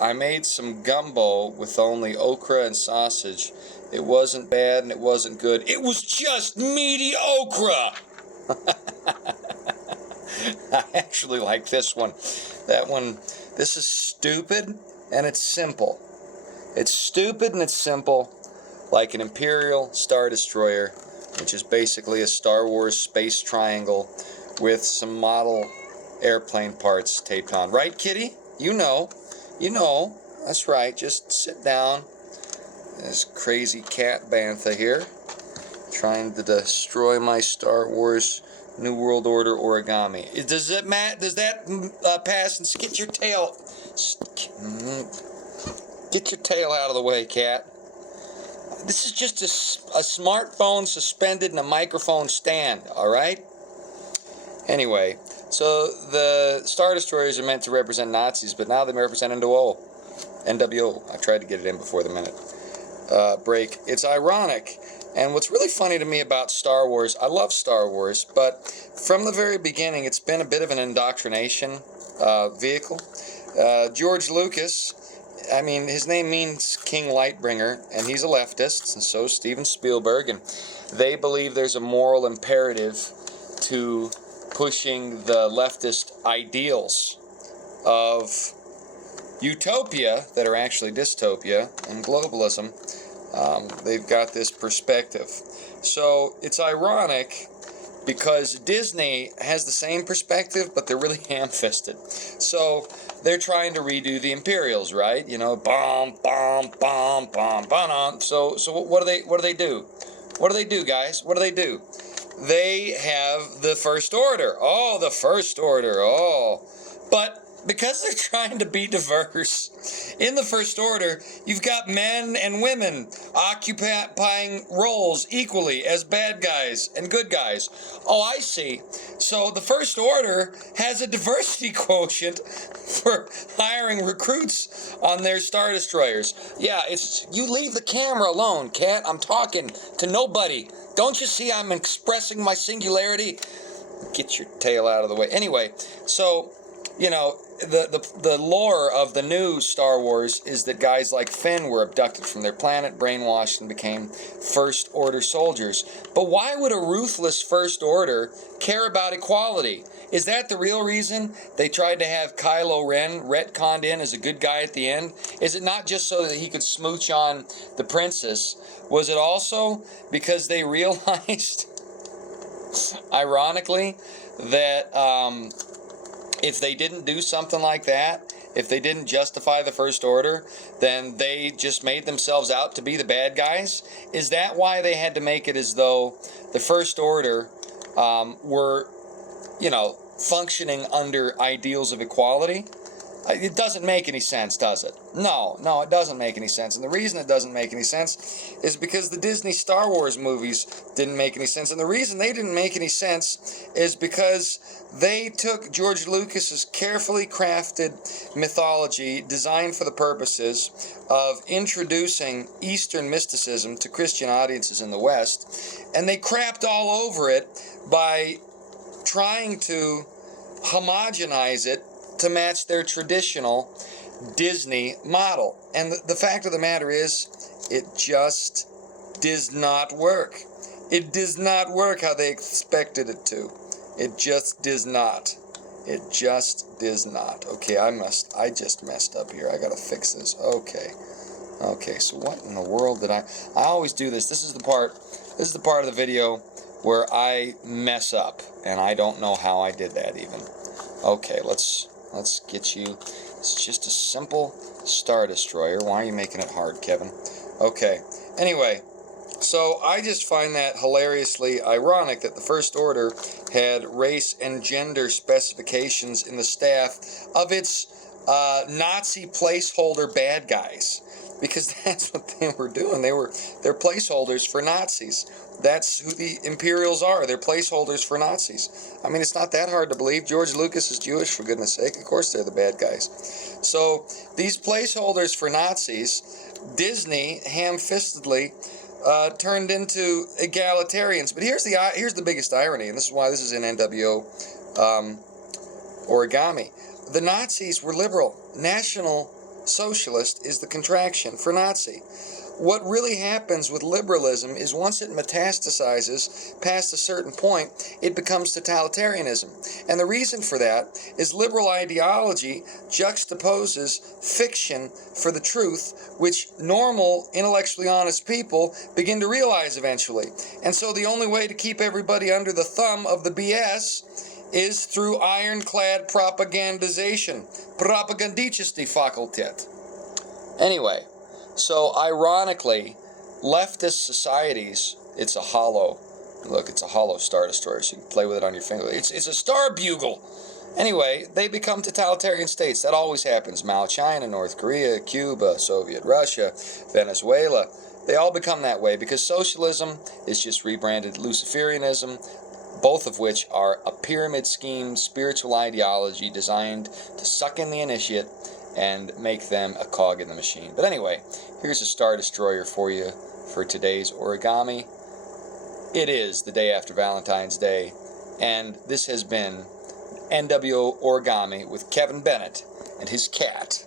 I made some gumbo with only okra and sausage. It wasn't bad and it wasn't good. It was just mediocre. I actually like this one. That one, this is stupid and it's simple. It's stupid and it's simple, like an Imperial Star Destroyer, which is basically a Star Wars space triangle with some model airplane parts taped on. Right, Kitty? You know. That's right. Just sit down. This crazy cat bantha here, trying to destroy my Star Wars New World Order origami. Does that pass? And get your tail. Get your tail out of the way, cat. This is just a smartphone suspended in a microphone stand, all right? Anyway, so the Star Destroyers are meant to represent Nazis, but now they represent NWO. NWO. I tried to get it in before the minute break. It's ironic. And what's really funny to me about Star Wars, I love Star Wars, but from the very beginning, it's been a bit of an indoctrination vehicle. George Lucas, I mean, his name means King Lightbringer, and he's a leftist, and so is Steven Spielberg, and they believe there's a moral imperative to pushing the leftist ideals of utopia that are actually dystopia and globalism. They've got this perspective. So it's ironic because Disney has the same perspective, but they're really ham-fisted. So they're trying to redo the Imperials, right? You know, bomb, bomb, bomb, bomb, bomb. So what do they do? What do they do, guys? What do they do? They have the First Order. Oh, the First Order. Oh, but because they're trying to be diverse, in the First Order, you've got men and women occupying roles equally as bad guys and good guys. Oh, I see. So the First Order has a diversity quotient for hiring recruits on their Star Destroyers. Yeah, it's you leave the camera alone, cat. I'm talking to nobody. Don't you see I'm expressing my singularity? Get your tail out of the way. Anyway, so, you know, the lore of the new Star Wars is that guys like Finn were abducted from their planet, brainwashed, and became First Order soldiers. But why would a ruthless First Order care about equality? Is that the real reason they tried to have Kylo Ren retconned in as a good guy at the end? Is it not just so that he could smooch on the princess? Was it also because they realized, ironically, that if they didn't do something like that, if they didn't justify the First Order, then they just made themselves out to be the bad guys? Is that why they had to make it as though the First Order were, you know, functioning under ideals of equality? It doesn't make any sense, does it? No, it doesn't make any sense. And the reason it doesn't make any sense is because the Disney Star Wars movies didn't make any sense. And the reason they didn't make any sense is because they took George Lucas's carefully crafted mythology designed for the purposes of introducing Eastern mysticism to Christian audiences in the West, and they crapped all over it by trying to homogenize it to match their traditional Disney model. And the fact of the matter is, it just does not work. It does not work how they expected it to. It just does not. It just does not. Okay, I just messed up here. I gotta fix this. Okay, so what in the world did I always do this. This is the part of the video where I mess up, and I don't know how I did that even. Okay, let's get you. It's just a simple Star Destroyer. Why are you making it hard, Kevin? Okay. Anyway, so I just find that hilariously ironic that the First Order had race and gender specifications in the staff of its Nazi placeholder bad guys, because that's what they were doing. They're placeholders for Nazis. That's who the Imperials are. They're placeholders for Nazis. I mean, it's not that hard to believe. George Lucas is Jewish, for goodness sake. Of course they're the bad guys. So these placeholders for Nazis, Disney ham-fistedly turned into egalitarians. But here's the biggest irony, and this is why this is in NWO Origami. The Nazis were liberal, national socialist is the contraction for Nazi. What really happens with liberalism is once it metastasizes past a certain point, it becomes totalitarianism. And the reason for that is liberal ideology juxtaposes fiction for the truth, which normal, intellectually honest people begin to realize eventually. And so the only way to keep everybody under the thumb of the BS is through ironclad propagandization. Propagandistische Fakultät. Anyway, so ironically, leftist societies, it's a hollow Star Destroyer, so you can play with it on your finger. It's a star bugle. Anyway, they become totalitarian states. That always happens. Mao, China, North Korea, Cuba, Soviet Russia, Venezuela. They all become that way because socialism is just rebranded Luciferianism, both of which are a pyramid scheme, spiritual ideology designed to suck in the initiate and make them a cog in the machine. But anyway, here's a Star Destroyer for you for today's Origami. It is the day after Valentine's Day, and this has been NWO Origami with Kevin Bennett and his cat.